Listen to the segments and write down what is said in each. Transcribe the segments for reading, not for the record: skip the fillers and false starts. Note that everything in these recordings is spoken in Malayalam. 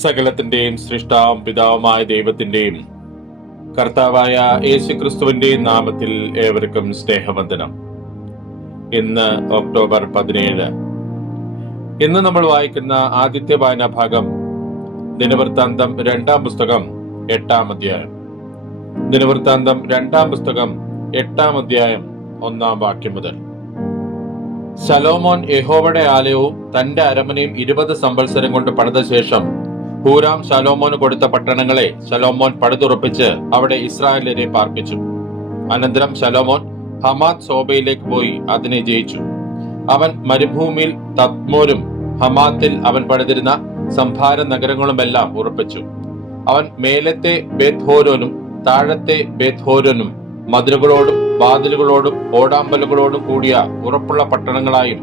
സകലത്തിന്റെയും സൃഷ്ടാവും പിതാവുമായ ദൈവത്തിന്റെയും കർത്താവായ യേശുക്രിസ്തുവിന്റെയും നാമത്തിൽ ഏവർക്കും സ്നേഹവന്ദനം. ഇന്ന് ഒക്ടോബർ 17. ഇന്ന് നമ്മൾ വായിക്കുന്ന ആദ്യത്തെ വായനാ ഭാഗം ദിനവൃത്താന്തം 2-ാം പുസ്തകം 8-ാം അധ്യായം. ദിനവൃത്താന്തം 2-ാം പുസ്തകം 8-ാം അധ്യായം 1-ാം വാക്യം മുതൽ. ശലോമോൻ യഹോവയുടെ ആലയവും തന്റെ അരമനയും 20 സംവത്സരം കൊണ്ട് പണിത ശേഷം ഹൂരാം ശലോമോന് കൊടുത്ത പട്ടണങ്ങളെ ശലോമോൻ പടുതുറപ്പിച്ച് അവിടെ ഇസ്രായേലിനെ പാർപ്പിച്ചു. അനന്തരം ശലോമോൻ ഹമാത്ത് സോബയിലേക്ക് പോയി അതിനെ ജയിച്ചു. അവൻ മരുഭൂമിയിൽ തദ്മോരും ഹമാത്തിൽ അവൻ പണിതിരുന്ന സംഭാര നഗരങ്ങളുമെല്ലാം ഉറപ്പിച്ചു. അവൻ മേലത്തെ ബേത്ത്ഹോരോനും താഴത്തെ ബേത്ത്ഹോരോനും മതിലുകളോടും വാതിലുകളോടും ഓടാമ്പലുകളോടും കൂടിയ ഉറപ്പുള്ള പട്ടണങ്ങളായും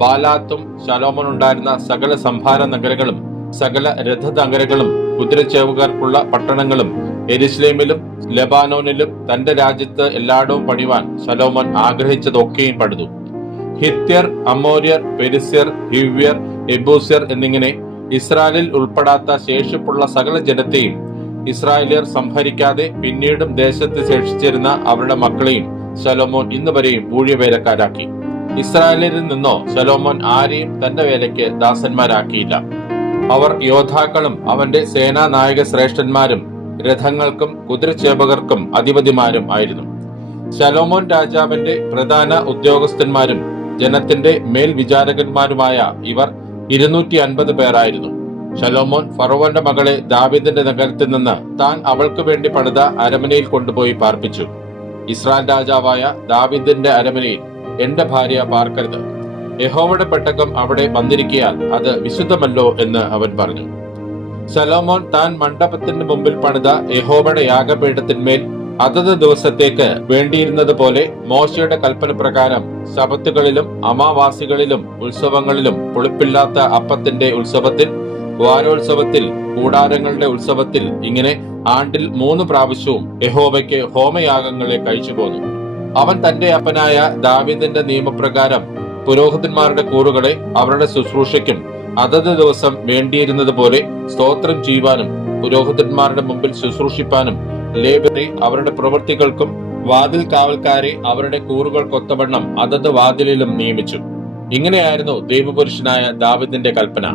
ബാലാത്തും ശലോമോനുണ്ടായിരുന്ന സകല സംഭാര നഗരങ്ങളും സകല രഥനഗരങ്ങളും കുതിരച്ചേവുകാർക്കുള്ള പട്ടണങ്ങളും യെരുശലേമിലും ലെബാനോനിലും തന്റെ രാജ്യത്ത് എല്ലായിടവും പണിവാൻ ശലോമോൻ ആഗ്രഹിച്ചതൊക്കെയും പണിതു. ഹിത്യർ, അമോര്യർ, പെരിസ്യർ, ഹിവ്യർ, എബൂസ്യർ എന്നിങ്ങനെ ഇസ്രായേലിൽ ഉൾപ്പെടാത്ത ശേഷിപ്പുള്ള സകല ജനത്തെയും ഇസ്രായേലിയർ സംഹരിക്കാതെ പിന്നീടും ദേശത്ത് ശേഷിച്ചിരുന്ന അവരുടെ മക്കളെയും ശലോമോൻ ഇന്നുവരെയും ഊഴിയവേലക്കാരാക്കി. ഇസ്രായേലിൽ നിന്നോ ശലോമോൻ ആരെയും തന്റെ വേലയ്ക്ക് ദാസന്മാരാക്കിയില്ല. അവർ യോദ്ധാക്കളും അവന്റെ സേനാ നായക ശ്രേഷ്ഠന്മാരും രഥങ്ങൾക്കും കുതിരച്ചേവകർക്കും അധിപതിമാരും ആയിരുന്നു. ശലോമോൻ രാജാവിന്റെ പ്രധാന ഉദ്യോഗസ്ഥന്മാരും ജനത്തിന്റെ മേൽവിചാരകന്മാരുമായ ഇവർ 250 പേരായിരുന്നു. ശലോമോൻ ഫറവോന്റെ മകളെ ദാവീദിന്റെ നഗരത്തിൽ നിന്ന് താൻ അവൾക്ക് വേണ്ടി പണിത അരമനയിൽ കൊണ്ടുപോയി പാർപ്പിച്ചു. ഇസ്രായേൽ രാജാവായ ദാവീദിന്റെ അരമനയിൽ എന്റെ ഭാര്യ പാർക്കരുത്, യഹോവയുടെ പെട്ടകം അവിടെ വന്നിരിക്കയാൽ അത് വിശുദ്ധമല്ലോ എന്ന് അവൻ പറഞ്ഞു. ശലോമോൻ താൻ മണ്ഡപത്തിന് മുമ്പിൽ പണിത യഹോവയുടെ യാഗപീഠത്തിന്മേൽ അതത് ദിവസത്തേക്ക് വേണ്ടിയിരുന്നത് പോലെ മോശയുടെ കൽപ്പന പ്രകാരം ശബത്തുകളിലും അമാവാസികളിലും ഉത്സവങ്ങളിലും പുളിപ്പില്ലാത്ത അപ്പത്തിന്റെ ഉത്സവത്തിൽ, വാരോത്സവത്തിൽ, കൂടാരങ്ങളുടെ ഉത്സവത്തിൽ ഇങ്ങനെ ആണ്ടിൽ 3 പ്രാവശ്യവും യഹോവയ്ക്ക് ഹോമയാഗങ്ങളെ കഴിച്ചു പോന്നു. അവൻ തന്റെ അപ്പനായ ദാവീദിന്റെ നിയമപ്രകാരം പുരോഹിതന്മാരുടെ കൂറുകളെ അവരുടെ ശുശ്രൂഷയ്ക്കും അതത് ദിവസം വേണ്ടിയിരുന്നത് പോലെ സ്തോത്രം ചെയ്യുവാനും പുരോഹിതന്മാരുടെ മുമ്പിൽ ശുശ്രൂഷിപ്പാനും ലേവ്യരെ അവരുടെ പ്രവൃത്തികൾക്കും വാതിൽ കാവൽക്കാരെ അവരുടെ കൂറുകൾക്കൊത്തവണ്ണം അതത് വാതിലിലും നിയമിച്ചു. ഇങ്ങനെയായിരുന്നു ദൈവപുരുഷനായ ദാവീദിന്റെ കൽപ്പന.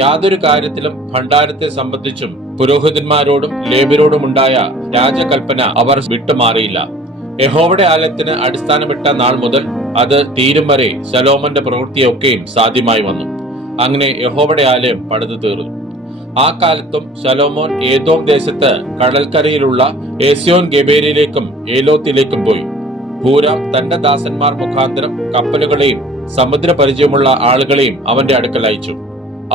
യാതൊരു കാര്യത്തിലും ഭണ്ഡാരത്തെ സംബന്ധിച്ചും പുരോഹിതന്മാരോടും ലേവ്യരോടുമുണ്ടായ രാജകൽപ്പന അവർ വിട്ടുമാറിയില്ല. യഹോവയുടെ ആലയത്തിന് അടിസ്ഥാനമിട്ട നാൾ മുതൽ അത് തീരും വരെ ശലോമോന്റെ പ്രവൃത്തിയൊക്കെയും സാധ്യമായി വന്നു. അങ്ങനെ യഹോവയുടെ ആലയം പണിതു തീർന്നു. ആ കാലത്തും ശലോമോൻ ഏദോം ദേശത്ത് കടൽക്കരയിലുള്ള ഏസ്യോൻ ഗെബേരിലേക്കും ഏലോത്തിലേക്കും പോയി. ഹൂരാം തന്റെ ദാസന്മാർ മുഖാന്തരം കപ്പലുകളെയും സമുദ്ര പരിചയമുള്ള ആളുകളെയും അവന്റെ അടുക്കൽ അയച്ചു.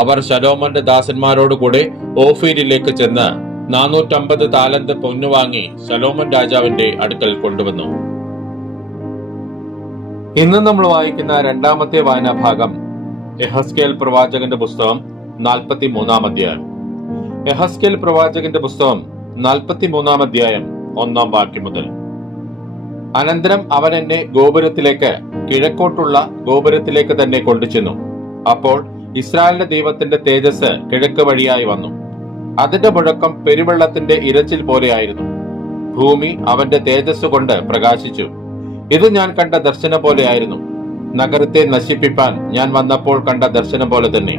അവർ ശലോമോന്റെ ദാസന്മാരോടുകൂടെ ഓഫീരിലേക്ക് ചെന്ന് 450 താലന്ത് പൊന്നു വാങ്ങി ശലോമോൻ രാജാവിന്റെ അടുക്കൽ കൊണ്ടുവന്നു. ഇന്ന് നമ്മൾ വായിക്കുന്ന 2-ാമത്തെ വായനാ ഭാഗം യെഹസ്കേൽ പ്രവാചകന്റെ പുസ്തകം 43-ാം അധ്യായം. യെഹസ്കേൽ പ്രവാചകന്റെ പുസ്തകം 43-ാം അധ്യായം 1-ാം വാക്യം മുതൽ. അനന്തരം അവൻ എന്നെ ഗോപുരത്തിലേക്ക്, കിഴക്കോട്ടുള്ള ഗോപുരത്തിലേക്ക് തന്നെ കൊണ്ടുചെന്നു. അപ്പോൾ ഇസ്രായേലിന്റെ ദൈവത്തിന്റെ തേജസ് കിഴക്ക് വഴിയായി വന്നു. അതിന്റെ മുഴക്കം പെരുവെള്ളത്തിന്റെ ഇരച്ചിൽ പോലെയായിരുന്നു. ഭൂമി അവന്റെ തേജസ് കൊണ്ട് പ്രകാശിച്ചു. ഇത് ഞാൻ കണ്ട ദർശനം പോലെയായിരുന്നു. നഗരത്തെ നശിപ്പിപ്പാൻ ഞാൻ വന്നപ്പോൾ കണ്ട ദർശനം പോലെ തന്നെ.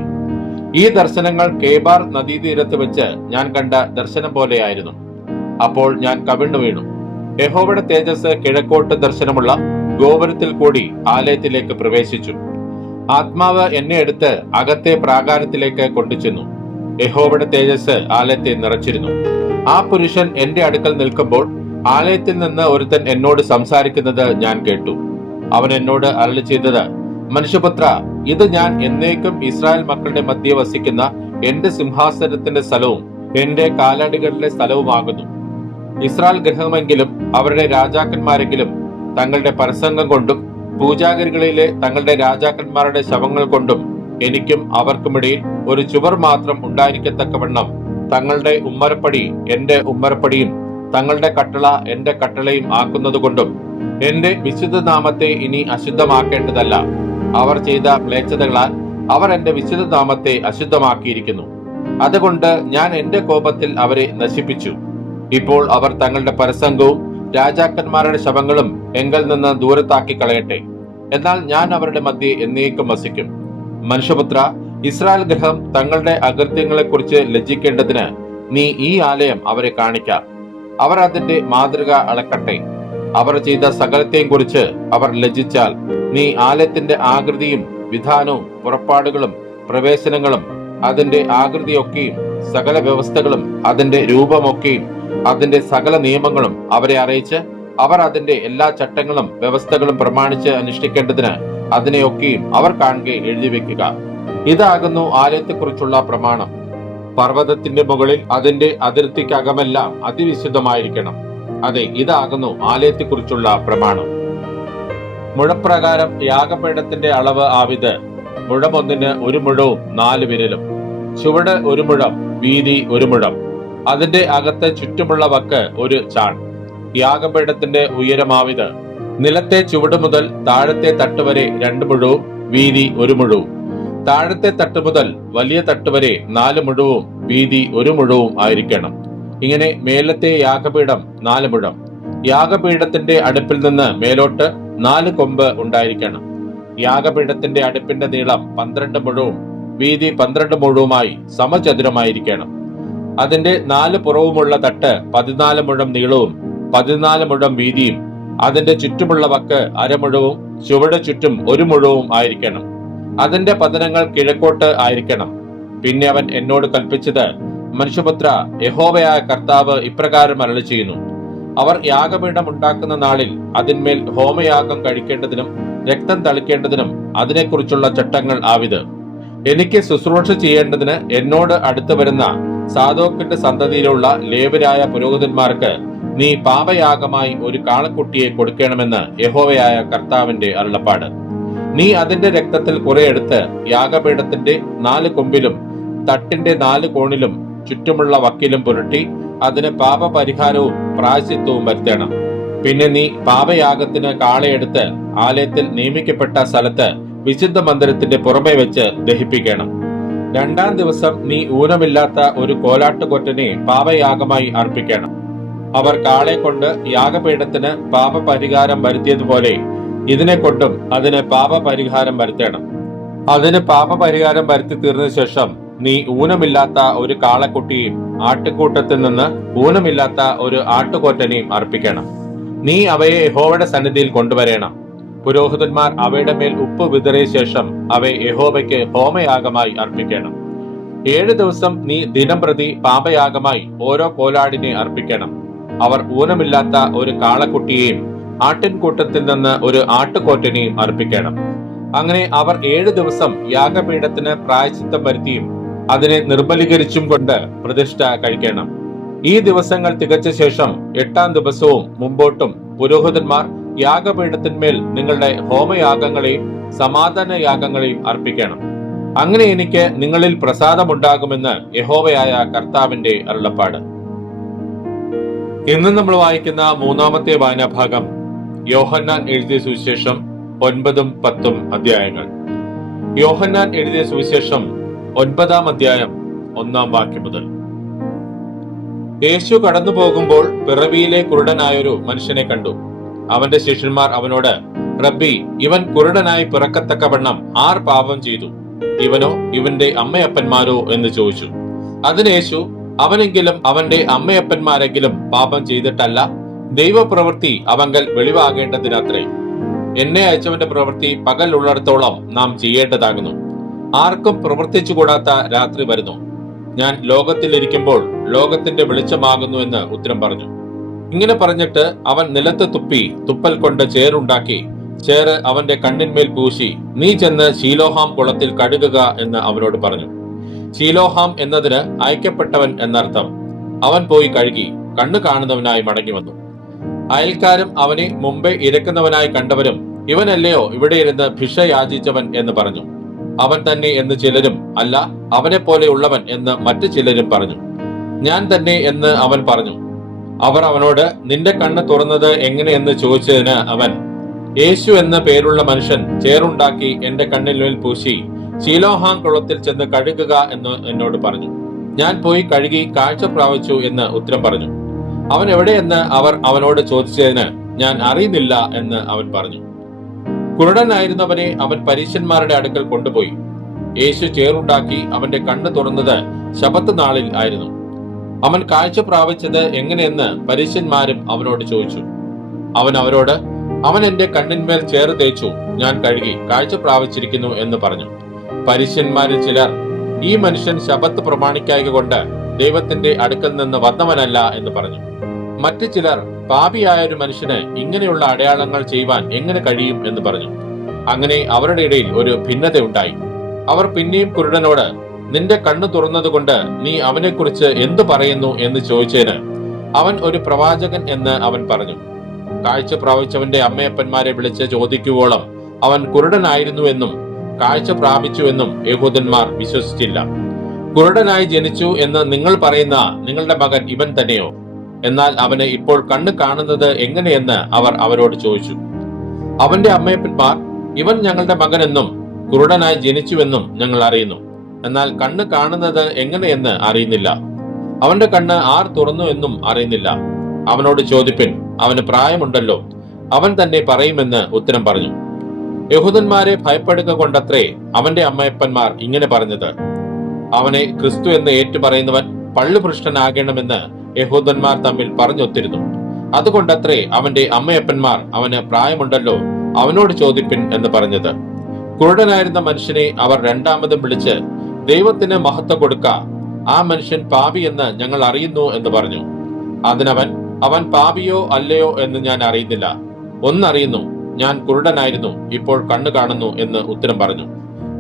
ഈ ദർശനങ്ങൾ കേബാർ നദീതീരത്ത് വെച്ച് ഞാൻ കണ്ട ദർശനം പോലെയായിരുന്നു. അപ്പോൾ ഞാൻ കവിണ്ണു വീണു. യഹോവയുടെ തേജസ് കിഴക്കോട്ട് ദർശനമുള്ള ഗോപുരത്തിൽ കൂടി ആലയത്തിലേക്ക് പ്രവേശിച്ചു. ആത്മാവ് എന്നെ എടുത്ത് അകത്തെ പ്രാകാരത്തിലേക്ക് കൊണ്ടുചെന്നു. യഹോവയുടെ തേജസ് ആലയത്തെ നിറച്ചിരുന്നു. ആ പുരുഷൻ എന്റെ അടുക്കൽ നിൽക്കുമ്പോൾ ആലയത്തിൽ നിന്ന് ഒരുത്തൻ എന്നോട് സംസാരിക്കുന്നത് ഞാൻ കേട്ടു. അവൻ എന്നോട് അരുളി ചെയ്തത്, മനുഷ്യപുത്ര, ഇത് ഞാൻ എന്നേക്കും ഇസ്രായേൽ മക്കളുടെ മധ്യേ വസിക്കുന്ന എന്റെ സിംഹാസനത്തിന്റെ സ്ഥലവും എന്റെ കാലടികളിലെ സ്ഥലവുമാകുന്നു. ഇസ്രായേൽ ഗൃഹമെങ്കിലും അവരുടെ രാജാക്കന്മാരെങ്കിലും തങ്ങളുടെ പരസംഗം കൊണ്ടും പൂജാഗിരികളിലെ തങ്ങളുടെ രാജാക്കന്മാരുടെ ശവങ്ങൾ കൊണ്ടും എനിക്കും അവർക്കുമിടയിൽ ഒരു ചുവർ മാത്രം ഉണ്ടായിരിക്കത്തക്കവണ്ണം തങ്ങളുടെ ഉമ്മരപ്പടി എന്റെ ഉമ്മരപ്പടിയും തങ്ങളുടെ കട്ടള എന്റെ കട്ടളയും ആക്കുന്നതുകൊണ്ടും എന്റെ വിശുദ്ധ നാമത്തെ ഇനി അശുദ്ധമാക്കേണ്ടതല്ല. അവർ ചെയ്ത മ്ലേച്ഛതകളാൽ അവർ എന്റെ വിശുദ്ധ നാമത്തെ അശുദ്ധമാക്കിയിരിക്കുന്നു. അതുകൊണ്ട് ഞാൻ എന്റെ കോപത്തിൽ അവരെ നശിപ്പിച്ചു. ഇപ്പോൾ അവർ തങ്ങളുടെ പരസംഗവും രാജാക്കന്മാരുടെ ശവങ്ങളും എങ്കിൽ നിന്ന് ദൂരത്താക്കി കളയട്ടെ. എന്നാൽ ഞാൻ അവരുടെ മധ്യേ എന്നേക്കും വസിക്കും. മനുഷ്യപുത്ര, ഇസ്രായേൽ ഗൃഹം തങ്ങളുടെ അകൃത്യങ്ങളെക്കുറിച്ച് ലജ്ജിക്കേണ്ടതിന് നീ ഈ ആലയം അവരെ കാണിക്കാം. അവർ അതിന്റെ മാതൃക അളക്കട്ടെ. അവർ ചെയ്ത സകലത്തെയും കുറിച്ച് അവർ ലജ്ജിച്ചാൽ നീ ആലയത്തിന്റെ ആകൃതിയും വിധാനവും പുറപ്പാടുകളും പ്രവേശനങ്ങളും അതിന്റെ ആകൃതിയൊക്കെയും സകല വ്യവസ്ഥകളും അതിന്റെ രൂപമൊക്കെയും അതിന്റെ സകല നിയമങ്ങളും അവരെ അറിയിച്ച് അവർ അതിന്റെ എല്ലാ ചട്ടങ്ങളും വ്യവസ്ഥകളും പ്രമാണിച്ച് അനുഷ്ഠിക്കേണ്ടതിന് അതിനെയൊക്കെയും അവർ കാണുകെ എഴുതി വെക്കുക. ഇതാകുന്നു ആലയത്തെക്കുറിച്ചുള്ള പ്രമാണം. പർവ്വതത്തിന്റെ മുകളിൽ അതിന്റെ അതിർത്തിക്കകമെല്ലാം അതിവിശുദ്ധമായിരിക്കണം. അതെ, ഇതാകുന്നു ആലയത്തെക്കുറിച്ചുള്ള പ്രമാണം. മുഴപ്രകാരം യാഗപീഠത്തിന്റെ അളവ് ആവിത്: മുഴമൊന്നിന് 1 മുഴവും 4 വിരലും, ചുവട് 1 മുഴം, വീതി 1 മുഴം, അതിന്റെ അകത്ത് ചുറ്റുമുള്ള വക്ക് 1 ചാൺ. യാഗപീഠത്തിന്റെ ഉയരമാവിത്: നിലത്തെ ചുവട് മുതൽ താഴത്തെ തട്ട് വരെ 2 മുഴവും, വീതി 1 മുഴവും, താഴത്തെ തട്ട് മുതൽ വലിയ തട്ട് വരെ 4 മുഴവും, വീതി 1 മുഴവും ആയിരിക്കണം. ഇങ്ങനെ മേലത്തെ യാഗപീഠം 4 മുഴം. യാഗപീഠത്തിന്റെ അടുപ്പിൽ നിന്ന് മേലോട്ട് 4 കൊമ്പ് ഉണ്ടായിരിക്കണം. യാഗപീഠത്തിന്റെ അടുപ്പിന്റെ നീളം 12 മുഴവും വീതി 12 മുഴവുമായി സമചതുരമായിരിക്കണം. അതിന്റെ 4 പുറവുമുള്ള തട്ട് 14 മുഴം നീളവും 14 മുഴം വീതിയും, അതിന്റെ ചുറ്റുമുള്ള വക്ക് 1/2 മുഴവും ചുവട് ചുറ്റും 1 മുഴവും ആയിരിക്കണം. അതിന്റെ പതനങ്ങൾ കിഴക്കോട്ട് ആയിരിക്കണം. പിന്നെ അവൻ എന്നോട് കൽപ്പിച്ചത്: മനുഷ്യപുത്ര, യഹോവയായ കർത്താവ് ഇപ്രകാരം അരുളി ചെയ്യുന്നു: അവർ യാഗപീഠം ഉണ്ടാക്കുന്ന നാളിൽ അതിന്മേൽ ഹോമയാഗം കഴിക്കേണ്ടതിനും രക്തം തളിക്കേണ്ടതിനും അതിനെക്കുറിച്ചുള്ള ചട്ടങ്ങൾ ആവിത്. എനിക്ക് ശുശ്രൂഷ ചെയ്യേണ്ടതിന് എന്നോട് അടുത്ത് വരുന്ന സാദോക്കിന്റെ സന്തതിയിലുള്ള ലേവ്യരായ പുരോഹിതന്മാർക്ക് നീ പാപയാഗമായി ഒരു കാളക്കുട്ടിയെ കൊടുക്കണമെന്ന് യഹോവയായ കർത്താവിന്റെ അരുളപ്പാട്. നീ അതിന്റെ രക്തത്തിൽ കുറെ എടുത്ത് യാഗപീഠത്തിന്റെ 4 കൊമ്പിലും തട്ടിന്റെ 4 കോണിലും ചുറ്റുമുള്ള വക്കിലും പുരട്ടി അതിന് പാപപരിഹാരവും പ്രായശ്ചിത്തവും വരുത്തണം. പിന്നെ നീ പാപയാഗത്തിന് കാളയെടുത്ത് ആലയത്തിൽ നിയമിക്കപ്പെട്ട സ്ഥലത്ത് വിശുദ്ധ മന്ദിരത്തിന്റെ പുറമെ വെച്ച് ദഹിപ്പിക്കണം. 2-ാം ദിവസം നീ ഊനമില്ലാത്ത ഒരു കോലാട്ടുകൊറ്റനെ പാപയാഗമായി അർപ്പിക്കണം. അവർ കാളയെ കൊണ്ട് യാഗപീഠത്തിന് പാപപരിഹാരം വരുത്തിയതുപോലെ ഇതിനെ കൊണ്ടും അതിന് പാപപരിഹാരം വരുത്തണം. അതിന് പാപപരിഹാരം വരുത്തി തീർന്ന ശേഷം നീ ഊനമില്ലാത്ത ഒരു കാളക്കുട്ടിയും ആട്ടുകൂട്ടത്തിൽ നിന്ന് ഊനമില്ലാത്ത ഒരു ആട്ടുകൊറ്റനെയും അർപ്പിക്കണം. നീ അവയെ യഹോവയുടെ സന്നിധിയിൽ കൊണ്ടുവരണം. പുരോഹിതന്മാർ അവയുടെ മേൽ ഉപ്പ് വിതറിയ ശേഷം അവയെ യഹോവയ്ക്ക് ഹോമയാഗമായി അർപ്പിക്കണം. 7 ദിവസം നീ ദിനം പ്രതി പാപയാഗമായി ഓരോ കോലാടിനെ അർപ്പിക്കണം. അവർ ഊനമില്ലാത്ത ഒരു കാളക്കുട്ടിയെയും ആട്ടിൻകൂട്ടത്തിൽ നിന്ന് ഒരു ആട്ടുകൊറ്റനെയും അർപ്പിക്കണം. അങ്ങനെ അവർ 7 ദിവസം യാഗപീഠത്തിന് പ്രായശ്ചിത്തം വരുത്തിയും അതിനെ നിർബലീകരിച്ചും കൊണ്ട് പ്രതിഷ്ഠ കഴിക്കണം. ഈ ദിവസങ്ങൾ തികച്ച ശേഷം 8-ാം ദിവസവും മുമ്പോട്ടും പുരോഹിതന്മാർ യാഗപീഠത്തിന്മേൽ നിങ്ങളുടെ ഹോമയാഗങ്ങളെയും സമാധാന യാഗങ്ങളെയും അർപ്പിക്കണം. അങ്ങനെ എനിക്ക് നിങ്ങളിൽ പ്രസാദമുണ്ടാകുമെന്ന് യഹോവയായ കർത്താവിന്റെ അരുളപ്പാട്. ഇന്ന് നമ്മൾ വായിക്കുന്ന 3-ാമത്തെ വായനാഭാഗം യോഹന്നാൻ എഴുതിയ സുവിശേഷം 9-ഉം 10-ഉം അധ്യായങ്ങൾ. യോഹന്നാൻ എഴുതിയ സുവിശേഷം 9-ാം അധ്യായം 1-ാം വാക്യം മുതൽ. യേശു കടന്നു പോകുമ്പോൾ പിറവിയിലെ കുരുടനായൊരു മനുഷ്യനെ കണ്ടു. അവന്റെ ശിഷ്യന്മാർ അവനോട്: റബ്ബി, ഇവൻ കുരുടനായി പിറക്കത്തക്കവണ്ണം ആർ പാപം ചെയ്തു, ഇവനോ ഇവന്റെ അമ്മയപ്പന്മാരോ എന്ന് ചോദിച്ചു. അതിന് യേശു: അവനെങ്കിലും അവന്റെ അമ്മയപ്പന്മാരെങ്കിലും പാപം ചെയ്തിട്ടല്ല, ദൈവപ്രവൃത്തി അവങ്കൽ വെളിവാകേണ്ടതിനത്രേ. എന്നെ അയച്ചവന്റെ പ്രവൃത്തി പകൽ ഉള്ളിടത്തോളം നാം ചെയ്യേണ്ടതാകുന്നു. ആർക്കും പ്രവർത്തിച്ചുകൂടാത്ത രാത്രി വരുന്നു. ഞാൻ ലോകത്തിലിരിക്കുമ്പോൾ ലോകത്തിന്റെ വെളിച്ചമാകുന്നു എന്ന് ഉത്തരം പറഞ്ഞു. ഇങ്ങനെ പറഞ്ഞിട്ട് അവൻ നിലത്ത് തുപ്പി തുപ്പൽ കൊണ്ട് ചേറുണ്ടാക്കി ചേറ് അവന്റെ കണ്ണിന്മേൽ പൂശി, നീ ചെന്ന് ശീലോഹാം കുളത്തിൽ കഴുകുക എന്ന് അവനോട് പറഞ്ഞു. ശീലോഹാം എന്നതിന് അയക്കപ്പെട്ടവൻ എന്നർത്ഥം. അവൻ പോയി കഴുകി കണ്ണു കാണുന്നവനായി മടങ്ങി വന്നു. അയൽക്കാരും അവനെ മുമ്പേ ഇരക്കുന്നവനായി കണ്ടവരും, ഇവനല്ലയോ ഇവിടെ ഇരുന്ന് ഭിക്ഷ യാചിച്ചവൻ എന്ന് പറഞ്ഞു. അവൻ തന്നെ എന്ന് ചിലരും, അല്ല, അവനെ പോലെയുള്ളവൻ എന്ന് മറ്റു ചിലരും പറഞ്ഞു. ഞാൻ തന്നെ എന്ന് അവൻ പറഞ്ഞു. അവർ അവനോട്, നിന്റെ കണ്ണ് തുറന്നത് എങ്ങനെയെന്ന് ചോദിച്ചതിന് അവൻ, യേശു എന്ന പേരുള്ള മനുഷ്യൻ ചേറുണ്ടാക്കി എന്റെ കണ്ണിന്മേൽ പൂശി ശീലോഹാം കുളത്തിൽ ചെന്ന് കഴുകുക എന്ന് എന്നോട് പറഞ്ഞു. ഞാൻ പോയി കഴുകി കാഴ്ച പ്രാപിച്ചു എന്ന് ഉത്തരം പറഞ്ഞു. അവൻ എവിടെയെന്ന് അവർ അവനോട് ചോദിച്ചതിന് ഞാൻ അറിയുന്നില്ല എന്ന് അവൻ പറഞ്ഞു. കുരുടനായിരുന്നവനെ അവൻ പരീശന്മാരുടെ അടുക്കൽ കൊണ്ടുപോയി. യേശു ചേറുണ്ടാക്കി അവന്റെ കണ്ണ് തുറന്നത് ശബത്ത് നാളിൽ ആയിരുന്നു. അവൻ കാഴ്ച പ്രാപിച്ചത് എങ്ങനെയെന്ന് പരീശന്മാരും അവനോട് ചോദിച്ചു. അവൻ അവരോട്, അവൻ എന്റെ കണ്ണിന്മേൽ ചേറ് തേച്ചു, ഞാൻ കഴുകി കാഴ്ച പ്രാപിച്ചിരിക്കുന്നു എന്ന് പറഞ്ഞു. പരീശന്മാരിൽ ചിലർ, ഈ മനുഷ്യൻ ശബത്ത് പ്രമാണിക്കായക കൊണ്ട് ദൈവത്തിന്റെ അടുക്കൽ നിന്ന് വന്നവനല്ല എന്ന് പറഞ്ഞു. മറ്റു ചിലർ, പാപിയായ ഒരു മനുഷ്യന് ഇങ്ങനെയുള്ള അടയാളങ്ങൾ ചെയ്യുവാൻ എങ്ങനെ കഴിയും എന്ന് പറഞ്ഞു. അങ്ങനെ അവരുടെ ഇടയിൽ ഒരു ഭിന്നത ഉണ്ടായി. അവർ പിന്നെയും കുരുടനോട്, നിന്റെ കണ്ണ് തുറന്നതുകൊണ്ട് നീ അവനെക്കുറിച്ച് എന്തു പറയുന്നു എന്ന് ചോദിച്ചതിന് അവൻ ഒരു പ്രവാചകൻ എന്ന് അവൻ പറഞ്ഞു. കാഴ്ച പ്രാപിച്ചവന്റെ അമ്മയപ്പന്മാരെ വിളിച്ച് ചോദിക്കുവോളം അവൻ കുരുടനായിരുന്നുവെന്നും കാഴ്ച പ്രാപിച്ചുവെന്നും യഹൂദന്മാർ വിശ്വസിച്ചില്ല. കുരുടനായി ജനിച്ചു എന്ന് നിങ്ങൾ പറയുന്ന നിങ്ങളുടെ മകൻ ഇവൻ തന്നെയോ? എന്നാൽ അവന് ഇപ്പോൾ കണ്ണ് കാണുന്നത് എങ്ങനെയെന്ന് അവർ അവരോട് ചോദിച്ചു. അവന്റെ അമ്മയപ്പന്മാർ, ഇവൻ ഞങ്ങളുടെ മകനെന്നും കുരുടനായി ജനിച്ചുവെന്നും ഞങ്ങൾ അറിയുന്നു, എന്നാൽ കണ്ണ് കാണുന്നത് എങ്ങനെയെന്ന് അറിയുന്നില്ല. അവന്റെ കണ്ണ് ആർ തുറന്നു എന്നും അറിയുന്നില്ല. അവനോട് ചോദിപ്പിൻ, അവന് പ്രായമുണ്ടല്ലോ, അവൻ തന്നെ പറയുമെന്ന് ഉത്തരം പറഞ്ഞു. യഹൂദന്മാരെ ഭയപ്പെടുക കൊണ്ടത്രേ അവന്റെ അമ്മയപ്പന്മാർ ഇങ്ങനെ പറഞ്ഞത്. അവനെ ക്രിസ്തു എന്ന് ഏറ്റുപറയുന്നവൻ പള്ളുപൃഷ്ഠനാകണമെന്ന് യഹൂദന്മാർ തമ്മിൽ പറഞ്ഞൊത്തിരുന്നു. അതുകൊണ്ടത്രേ അവന്റെ അമ്മയപ്പന്മാർ അവന് പ്രായമുണ്ടല്ലോ, അവനോട് ചോദിപ്പിൻ എന്ന് പറഞ്ഞത്. കുരുടനായിരുന്ന മനുഷ്യനെ അവർ രണ്ടാമതും വിളിച്ച്, ദൈവത്തിന് മഹത്വം കൊടുക്ക, ആ മനുഷ്യൻ പാപി എന്ന് ഞങ്ങൾ അറിയുന്നു എന്ന് പറഞ്ഞു. അതിനവൻ, അവൻ പാപിയോ അല്ലയോ എന്ന് ഞാൻ അറിയുന്നില്ല. ഒന്നറിയുന്നു, ഞാൻ കുരുടനായിരുന്നു, ഇപ്പോൾ കണ്ണു കാണുന്നു എന്ന് ഉത്തരം പറഞ്ഞു.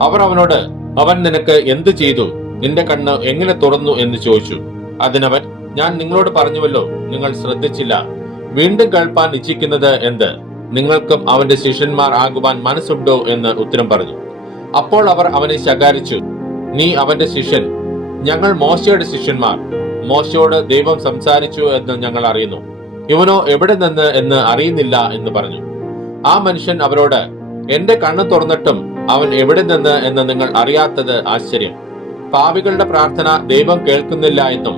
അവർ അവനോട്, അവൻ നിനക്ക് എന്ത് ചെയ്തു, നിന്റെ കണ്ണ് എങ്ങനെ തുറന്നു എന്ന് ചോദിച്ചു. അതിനവൻ, ഞാൻ നിങ്ങളോട് പറഞ്ഞുവല്ലോ, നിങ്ങൾ ശ്രദ്ധിച്ചില്ല. വീണ്ടും കേൾപ്പാൻ ഇച്ഛിക്കുന്നത് എന്ത്? നിങ്ങൾക്കും അവന്റെ ശിഷ്യന്മാർ ആകുവാൻ മനസ്സുണ്ടോ എന്ന് ഉത്തരം പറഞ്ഞു. അപ്പോൾ അവർ അവനെ ശകാരിച്ചു, നീ അവന്റെ ശിഷ്യൻ, ഞങ്ങൾ മോശയുടെ ശിഷ്യന്മാർ. മോശയോട് ദൈവം സംസാരിച്ചു എന്ന് ഞങ്ങൾ അറിയുന്നു, ഇവനോ എവിടെ നിന്ന് എന്ന് അറിയുന്നില്ല എന്ന് പറഞ്ഞു. ആ മനുഷ്യൻ അവരോട്, എന്റെ കണ്ണ് തുറന്നിട്ടും അവൻ എവിടെ നിന്ന് എന്ന് നിങ്ങൾ അറിയാത്തത് ആശ്ചര്യം. പാപികളുടെ പ്രാർത്ഥന ദൈവം കേൾക്കുന്നില്ല എന്നും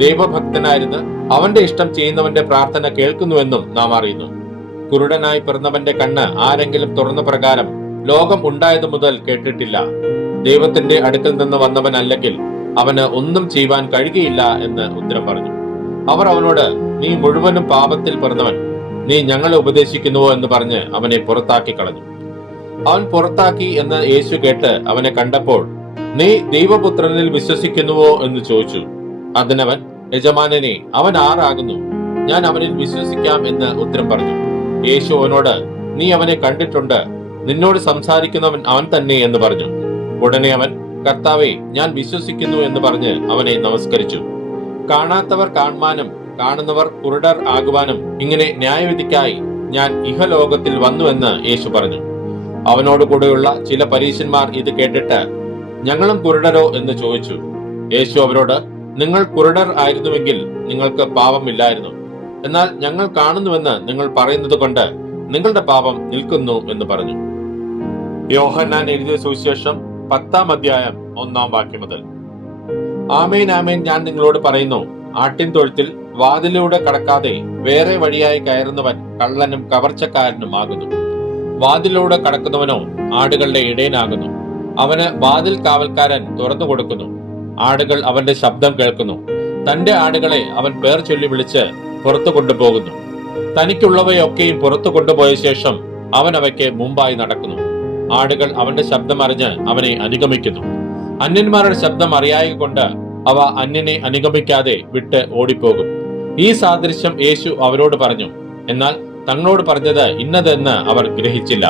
ദൈവഭക്തനായിരുന്ന് അവന്റെ ഇഷ്ടം ചെയ്യുന്നവന്റെ പ്രാർത്ഥന കേൾക്കുന്നുവെന്നും നാം അറിയുന്നു. കുരുടനായി പിറന്നവന്റെ കണ്ണ് ആരെങ്കിലും തുറന്ന പ്രകാരം ലോകം ഉണ്ടായതു മുതൽ കേട്ടിട്ടില്ല. ദൈവത്തിന്റെ അടുക്കൽ നിന്ന് വന്നവനല്ലെങ്കിൽ അവന് ഒന്നും ചെയ്യുവാൻ കഴിയുകയില്ല എന്ന് ഉത്തരം പറഞ്ഞു. അവർ അവനോട്, നീ മുഴുവനും പാപത്തിൽ പിറന്നവൻ, നീ ഞങ്ങളെ ഉപദേശിക്കുന്നുവോ എന്ന് പറഞ്ഞ് അവനെ പുറത്താക്കി കളഞ്ഞു. അവൻ പുറത്താക്കി എന്ന് യേശു കേട്ട് അവനെ കണ്ടപ്പോൾ, നീ ദൈവപുത്രനിൽ വിശ്വസിക്കുന്നുവോ എന്ന് ചോദിച്ചു. അതിനവൻ, യജമാനനെ, അവൻ ആറാകുന്നു, ഞാൻ അവനിൽ വിശ്വസിക്കാം എന്ന് ഉത്തരം പറഞ്ഞു. യേശു അവനോട്, നീ അവനെ കണ്ടിട്ടുണ്ട്, നിന്നോട് സംസാരിക്കുന്നവൻ അവൻ തന്നെ എന്ന് പറഞ്ഞു. ഉടനെ അവൻ, കർത്താവേ, ഞാൻ വിശ്വസിക്കുന്നു എന്ന് പറഞ്ഞ് അവനെ നമസ്കരിച്ചു. കാണാത്തവർ കാണുവാനും കാണുന്നവർ കുരുടർ ആകുവാനും ഇങ്ങനെ ന്യായവിധിക്കായി ഞാൻ ഇഹലോകത്തിൽ വന്നുവെന്ന് യേശു പറഞ്ഞു. അവനോട് കൂടെയുള്ള ചില പരീശന്മാർ ഇത് കേട്ടിട്ട്, ഞങ്ങളും കുരുടരോ എന്ന് ചോദിച്ചു. യേശു അവരോട്, നിങ്ങൾ കുരുടർ ആയിരുന്നുവെങ്കിൽ നിങ്ങൾക്ക് പാപമില്ലായിരുന്നു. എന്നാൽ ഞങ്ങൾ കാണുന്നുവെന്ന് നിങ്ങൾ പറയുന്നത് കൊണ്ട് നിങ്ങളുടെ പാപം നിൽക്കുന്നു എന്ന് പറഞ്ഞു. യോഹന്നാൻ എഴുതിയ സുവിശേഷം 10-ാം അധ്യായം 1-ാം വാക്യം മുതൽ. ആമേൻ ആമേൻ, ഞാൻ നിങ്ങളോട് പറയുന്നു, ആട്ടിൻ തൊഴുത്തിൽ വാതിലൂടെ കടക്കാതെ വേറെ വഴിയായി കയറുന്നവൻ കള്ളനും കവർച്ചക്കാരനും ആകുന്നു. വാതിലൂടെ കടക്കുന്നവനോ ആടുകളുടെ ഇടയനാകുന്നു. അവന് വാതിൽ കാവൽക്കാരൻ തുറന്നു കൊടുക്കുന്നു. ആടുകൾ അവന്റെ ശബ്ദം കേൾക്കുന്നു. തന്റെ ആടുകളെ അവൻ പേർ ചൊല്ലി വിളിച്ച് പുറത്തു കൊണ്ടുപോകുന്നു. തനിക്കുള്ളവയൊക്കെയും പുറത്തു കൊണ്ടുപോയ ശേഷം അവൻ അവയ്ക്ക് മുമ്പായി നടക്കുന്നു. ആടുകൾ അവന്റെ ശബ്ദം അറിഞ്ഞ് അവനെ അനുഗമിക്കുന്നു. അന്യന്മാരുടെ ശബ്ദം അറിയായ കൊണ്ട് അവ അന്യനെ അനുഗമിക്കാതെ വിട്ട് ഓടിപ്പോകും. ഈ സാദൃശ്യം യേശു അവരോട് പറഞ്ഞു. എന്നാൽ തങ്ങളോട് പറഞ്ഞത് ഇന്നതെന്ന് അവർ ഗ്രഹിച്ചില്ല.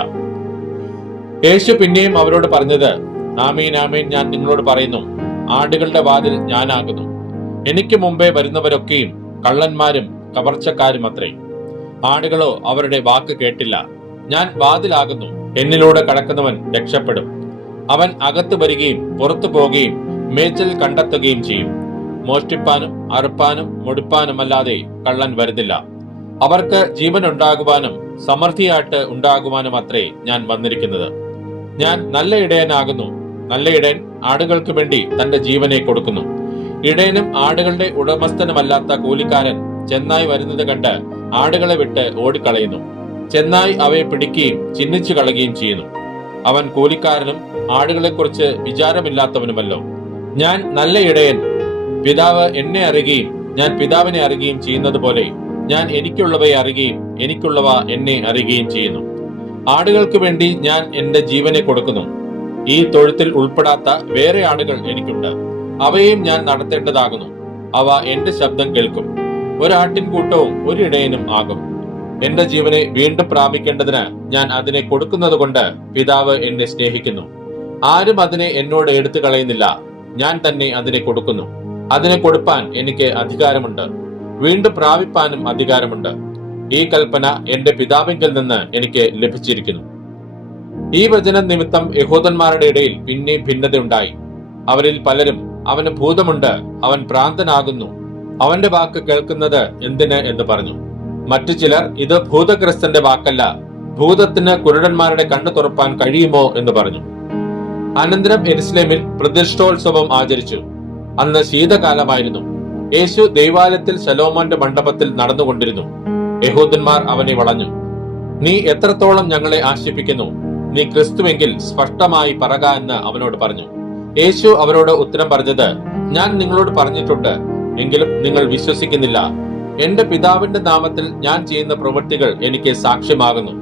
യേശു പിന്നെയും അവരോട് പറഞ്ഞത്, ആമീൻ ആമീൻ, ഞാൻ നിങ്ങളോട് പറയുന്നു, ആടുകളുടെ വാതിൽ ഞാനാകുന്നു. എനിക്ക് മുമ്പേ വരുന്നവരൊക്കെയും കള്ളന്മാരും കവർച്ചക്കാരും അത്രേ. ആടുകളോ അവരുടെ വാക്ക് കേട്ടില്ല. ഞാൻ വാതിലാകുന്നു, എന്നിലൂടെ കടക്കുന്നവൻ രക്ഷപ്പെടും. അവൻ അകത്ത് വരികയും പുറത്തു പോകുകയും മേച്ചൽ കണ്ടെത്തുകയും ചെയ്യും. മോഷ്ടിപ്പാനും അറുപ്പാനും മുടിപ്പാനുമല്ലാതെ കള്ളൻ വരുന്നില്ല. അവർക്ക് ജീവൻ ഉണ്ടാകുവാനും സമൃദ്ധിയായിട്ട് ഉണ്ടാകുവാനും അത്രേ ഞാൻ വന്നിരിക്കുന്നത്. ഞാൻ നല്ല ഇടയനാകുന്നു. നല്ല ഇടയൻ ആടുകൾക്ക് വേണ്ടി തന്റെ ജീവനെ കൊടുക്കുന്നു. ഇടയനും ആടുകളുടെ ഉടമസ്ഥനുമല്ലാത്ത കൂലിക്കാരൻ ചെന്നായ് വരുന്നത് കണ്ട് ആടുകളെ വിട്ട് ഓടിക്കളയുന്നു. ചെന്നായ് അവയെ പിടിക്കുകയും ചിഹ്നിച്ചു കളയുകയും ചെയ്യുന്നു. അവൻ കൂലിക്കാരനും ആടുകളെക്കുറിച്ച് വിചാരമില്ലാത്തവനുമല്ലോ. ഞാൻ നല്ല ഇടയൻ, പിതാവ് എന്നെ അറിയുകയും ഞാൻ പിതാവിനെ അറിയുകയും ചെയ്യുന്നത് പോലെ ഞാൻ എനിക്കുള്ളവയെ അറിയുകയും എനിക്കുള്ളവ എന്നെ അറിയുകയും ചെയ്യുന്നു. ആടുകൾക്ക് വേണ്ടി ഞാൻ എന്റെ ജീവനെ കൊടുക്കുന്നു. ഈ തൊഴുത്തിൽ ഉൾപ്പെടാത്ത വേറെ ആടുകൾ എനിക്കുണ്ട്. അവയെയും ഞാൻ നടത്തേണ്ടതാകുന്നു. അവ എന്റെ ശബ്ദം കേൾക്കും. ഒരാട്ടിൻകൂട്ടവും ഒരു ഇടയനും ആകും. എന്റെ ജീവനെ വീണ്ടും പ്രാപിക്കേണ്ടതിന് ഞാൻ അതിനെ കൊടുക്കുന്നത് കൊണ്ട് പിതാവ് എന്നെ സ്നേഹിക്കുന്നു. ആരും അതിനെ എന്നോട് എടുത്തു കളയുന്നില്ല, ഞാൻ തന്നെ അതിനെ കൊടുക്കുന്നു. അതിനെ കൊടുപ്പാൻ എനിക്ക് അധികാരമുണ്ട്, വീണ്ടും പ്രാപിപ്പാനും അധികാരമുണ്ട്. ഈ കൽപ്പന എന്റെ പിതാവിങ്കൽ നിന്ന് എനിക്ക് ലഭിച്ചിരിക്കുന്നു. ഈ വചനം നിമിത്തം യഹൂദന്മാരുടെ ഇടയിൽ പിന്നെയും ഭിന്നതയുണ്ടായി. അവരിൽ പലരും അവന് ഭൂതമുണ്ട്, അവൻ ഭ്രാന്തനാകുന്നു, അവന്റെ വാക്ക് കേൾക്കുന്നത് എന്തിന് എന്ന് പറഞ്ഞു. മറ്റു ചിലർ ഇത് ഭൂതഗ്രസ്തന്റെ വാക്കല്ല, ഭൂതത്തിന് കുരുടന്മാരുടെ കണ്ണു തുറപ്പാൻ കഴിയുമോ എന്ന് പറഞ്ഞു. അനന്തരം യെരുശലേമിൽ പ്രതിഷ്ഠോത്സവം ആചരിച്ചു. അന്ന് ശീതകാലമായിരുന്നു. യേശു ദൈവാലയത്തിൽ ശലോമോന്റെ മണ്ഡപത്തിൽ നടന്നുകൊണ്ടിരുന്നു. യഹൂദന്മാർ അവനെ വളഞ്ഞു. നീ എത്രത്തോളം ഞങ്ങളെ ആശിപ്പിക്കുന്നു? നീ ക്രിസ്തുവെങ്കിൽ സ്പഷ്ടമായി പറക എന്ന് അവനോട് പറഞ്ഞു. യേശു അവരോട് ഉത്തരം പറഞ്ഞത്, ഞാൻ നിങ്ങളോട് പറഞ്ഞിട്ടുണ്ട്, എങ്കിലും നിങ്ങൾ വിശ്വസിക്കുന്നില്ല. എന്റെ പിതാവിന്റെ നാമത്തിൽ ഞാൻ ചെയ്യുന്ന പ്രവൃത്തികൾ എനിക്ക് സാക്ഷ്യമാകുന്നു.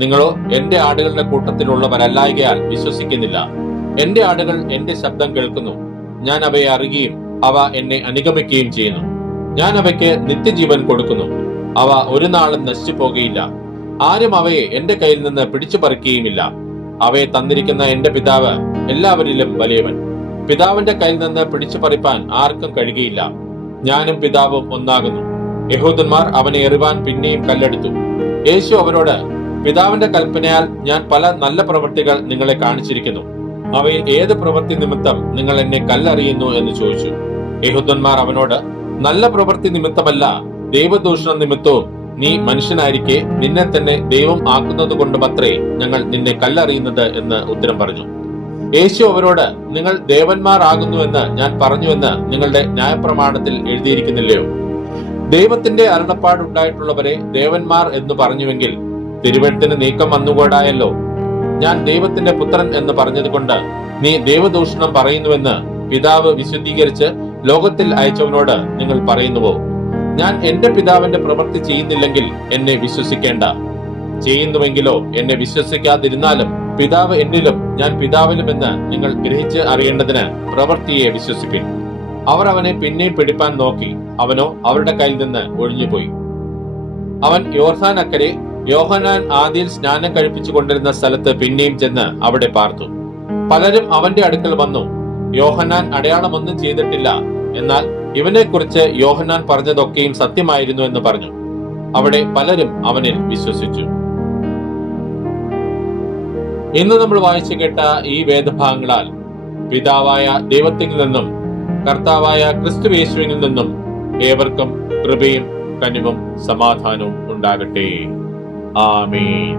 നിങ്ങളോ എന്റെ ആടുകളുടെ കൂട്ടത്തിലുള്ളവരല്ലായകയാൽ വിശ്വസിക്കുന്നില്ല. എന്റെ ആടുകൾ എന്റെ ശബ്ദം കേൾക്കുന്നു. ഞാൻ അവയെ അറിയുകയും അവ എന്നെ അനുഗമിക്കുകയും ചെയ്യുന്നു. ഞാൻ അവയ്ക്ക് നിത്യജീവൻ കൊടുക്കുന്നു. അവ ഒരു നാളും നശിച്ചു പോകുകയില്ല. ആരും അവയെ എന്റെ കയ്യിൽ നിന്ന് പിടിച്ചു പറിക്കുകയുമില്ല. അവയെ തന്നിരിക്കുന്ന എന്റെ പിതാവ് എല്ലാവരിലും വലിയവൻ. പിതാവിന്റെ കയ്യിൽ നിന്ന് പിടിച്ചു പറിപ്പാൻ ആർക്കും കഴിയുകയില്ല. ഞാനും പിതാവും ഒന്നാകുന്നു. യഹൂദന്മാർ അവനെ എറിവാൻ പിന്നെയും കല്ലെടുത്തു. യേശു അവരോട്, പിതാവിന്റെ കൽപ്പനയാൽ ഞാൻ പല നല്ല പ്രവൃത്തികൾ നിങ്ങളെ കാണിച്ചിരിക്കുന്നു. അവയിൽ ഏത് പ്രവൃത്തി നിമിത്തം നിങ്ങൾ എന്നെ കല്ലെറിയുന്നു എന്ന് ചോദിച്ചു. യഹൂദന്മാർ അവനോട്, നല്ല പ്രവൃത്തി നിമിത്തമല്ല, ദൈവദൂഷണ നിമിത്തവും നീ മനുഷ്യനായിരിക്കെ നിന്നെ തന്നെ ദൈവം ആക്കുന്നത് കൊണ്ടുമത്രേ ഞങ്ങൾ നിന്നെ കല്ലെറിയുന്നത് എന്ന് ഉത്തരം പറഞ്ഞു. യേശു അവരോട്, നിങ്ങൾ ദേവന്മാർ ആകുന്നുവെന്ന് ഞാൻ പറഞ്ഞുവെന്ന് നിങ്ങളുടെ ന്യായപ്രമാണത്തിൽ എഴുതിയിരിക്കുന്നില്ലയോ? ദൈവത്തിന്റെ അരുളപ്പാടുണ്ടായിട്ടുള്ളവരെ ദേവന്മാർ എന്ന് പറഞ്ഞുവെങ്കിൽ തിരുവെഴുത്തിന് നീക്കം വന്നുകൂടായല്ലോ. ഞാൻ ദൈവത്തിന്റെ പുത്രൻ എന്ന് പറഞ്ഞതുകൊണ്ട് നീ ദൈവദൂഷണം പറയുന്നുവെന്ന് പിതാവ് വിശുദ്ധീകരിച്ച് ലോകത്തിൽ അയച്ചവനോട് നിങ്ങൾ പറയുന്നുവോ? ഞാൻ എന്റെ പിതാവിന്റെ പ്രവൃത്തി ചെയ്യുന്നില്ലെങ്കിൽ എന്നെ വിശ്വസിക്കേണ്ട. ചെയ്യുന്നുവെങ്കിലോ എന്നെ വിശ്വസിക്കാതിരുന്നാലും പിതാവ് എന്നിലും ഞാൻ പിതാവിലുമെന്ന് നിങ്ങൾ ഗ്രഹിച്ച് അറിയേണ്ടതിന് പ്രവൃത്തിയെ വിശ്വസിപ്പിൻ. അവർ അവനെ പിന്നെയും പിടിപ്പാൻ നോക്കി. അവനോ അവരുടെ കയ്യിൽ നിന്ന് ഒഴിഞ്ഞുപോയി. അവൻ യോർദാൻ അക്കരെ യോഹന്നാൻ ആദിയിൽ സ്നാനം കഴിപ്പിച്ചു കൊണ്ടിരുന്ന സ്ഥലത്ത് പിന്നെയും ചെന്ന് അവിടെ പാർത്തു. പലരും അവന്റെ അടുക്കൽ വന്നു. യോഹന്നാൻ അടയാളമൊന്നും ചെയ്തിട്ടില്ല, എന്നാൽ ഇവനെ കുറിച്ച് യോഹന്നാൻ പറഞ്ഞതൊക്കെയും സത്യമായിരുന്നു എന്ന് പറഞ്ഞു. അവിടെ പലരും അവനിൽ വിശ്വസിച്ചു. ഇന്ന് നമ്മൾ വായിച്ചു കേട്ട ഈ വേദഭാഗങ്ങളാൽ പിതാവായ ദൈവത്തിൽ നിന്നും കർത്താവായ ക്രിസ്തുയേശുവിൽ നിന്നും ഏവർക്കും കൃപയും കനിവും സമാധാനവും ഉണ്ടാകട്ടെ. ആമേൻ.